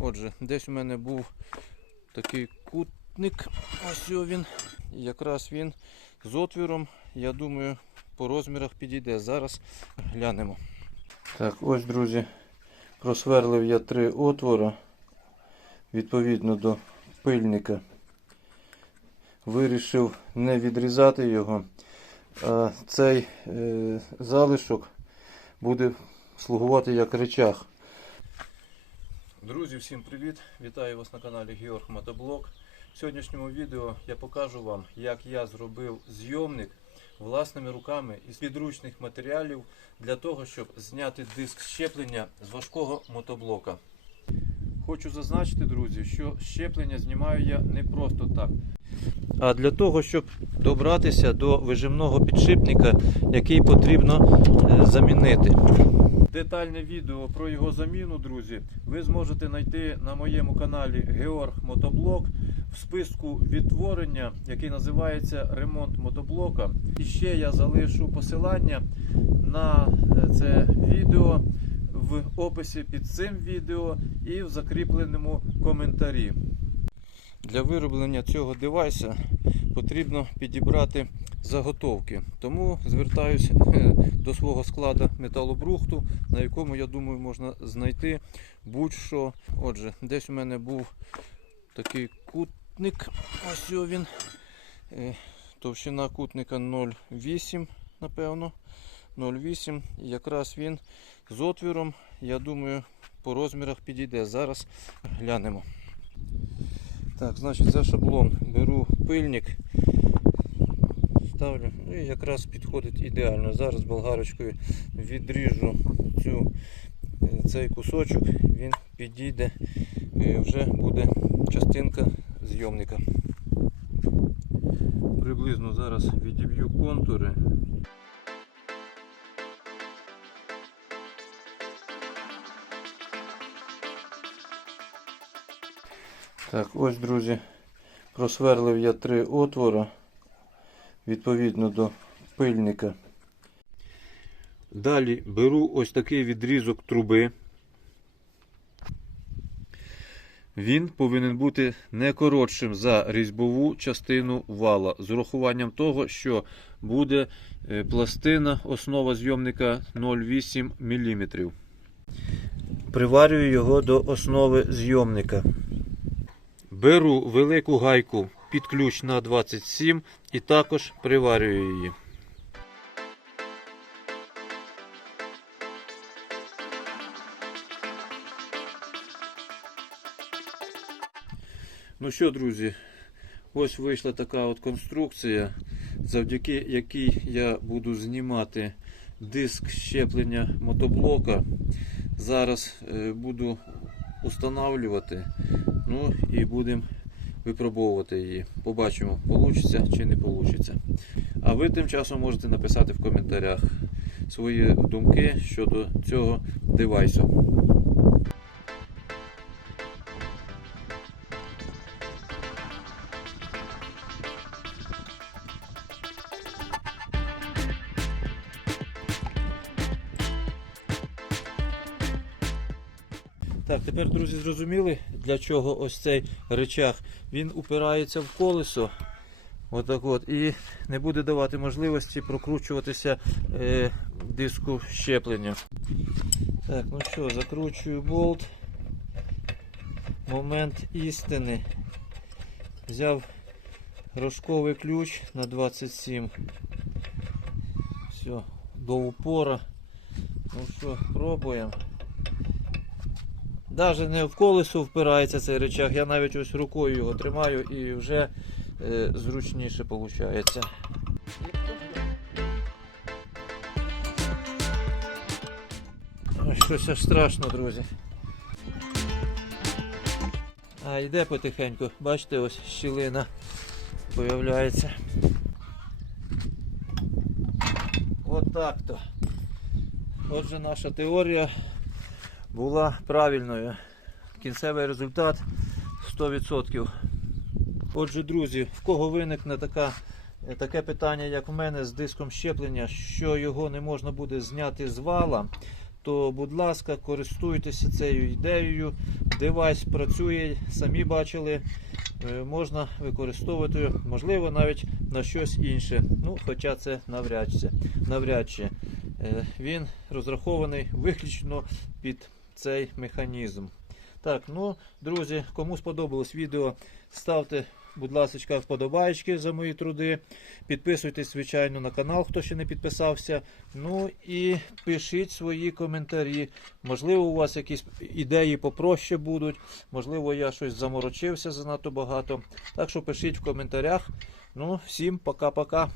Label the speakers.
Speaker 1: Отже, десь у мене був такий кутник. Ось він. Якраз він з отвіром, я думаю, по розмірах підійде. Зараз глянемо. Так, ось, друзі, просверлив я три отвора відповідно до пильника. Вирішив не відрізати його. А цей е, залишок буде слугувати як речах. Друзі, всім привіт! Вітаю вас на каналі Георг Мотоблог. В сьогоднішньому відео я покажу вам, як я зробив зйомник власними руками із підручних матеріалів для того, щоб зняти диск щеплення з важкого мотоблока. Хочу зазначити, друзі, що щеплення знімаю я не просто так, а для того, щоб добратися до вижимного підшипника, який потрібно е, замінити. Детальне відео про його заміну, друзі, ви зможете знайти на моєму каналі Георг Мотоблок в списку відтворення, який називається Ремонт мотоблока. І ще я залишу посилання на е, це відео в описі під цим відео і в закріпленому коментарі. Для вироблення цього девайса потрібно підібрати заготовки. Тому звертаюся до свого складу металобрухту, на якому, я думаю, можна знайти будь-що. Отже, десь у мене був такий кутник. Ось він. Е, Товщина кутника 0,8, напевно. 0,8. І якраз він з отвіром, я думаю, по розмірах підійде. Зараз глянемо. Так, значить, за шаблон беру пильник, ставлю, ну і якраз підходить ідеально. Зараз болгарочкою відріжу цю, е, цей кусочок, він підійде, і вже буде частинка зйомника. Приблизно зараз відіб'ю контури. Так, ось, друзі, просверлив я три отвора відповідно до пильника. Далі беру ось такий відрізок труби. Він повинен бути не коротшим за різьбову частину вала, з урахуванням того, що буде е, пластина, основа зйомника 0,8 мм. Приварюю його до основи зйомника. Беру велику гайку під ключ на 27 і також приварюю її. Ну що, друзі, ось вийшла така от конструкція, завдяки якій я буду знімати диск щеплення мотоблока. Зараз е, буду устанавливати. Ну і будемо випробовувати її. Побачимо, вийде чи не вийде. А ви тим часом можете написати в коментарях свої думки щодо цього девайсу. Так, тепер, друзі, зрозуміли, для чого ось цей речах. Він упирається в колесо. Отак от, і не буде давати можливості прокручуватися е, диску щеплення. Так, ну що, закручую болт. Момент істини. Взяв рожковий ключ на 27. Все, до упора. Ну що, пробуємо. Навіть не в колесо впирається цей речах, я навіть ось рукою його тримаю і вже е, зручніше виходить. Щось аж страшно, друзі. А йде потихеньку, бачите, ось щілина появляється. Отак то. Отже, наша теорія була правильною. Кінцевий результат 100%. Отже, друзі, в кого виникне така, таке питання, як в мене з диском щеплення, що його не можна буде зняти з вала, то будь ласка, користуйтеся цією ідеєю. Девайс працює, самі бачили. Е, Можна використовувати, можливо, навіть на щось інше. Ну, хоча це навряд чи. Навряд чи. Е, Він розрахований виключно під цей механізм. Так, ну, друзі, кому сподобалось відео, ставте, будь ласка, вподобайки за мої труди. Підписуйтесь, звичайно, на канал, хто ще не підписався. Ну і пишіть свої коментарі. Можливо, у вас якісь ідеї попроще будуть. Можливо, я щось заморочився занадто багато. Так що пишіть в коментарях. Ну, всім пока-пока.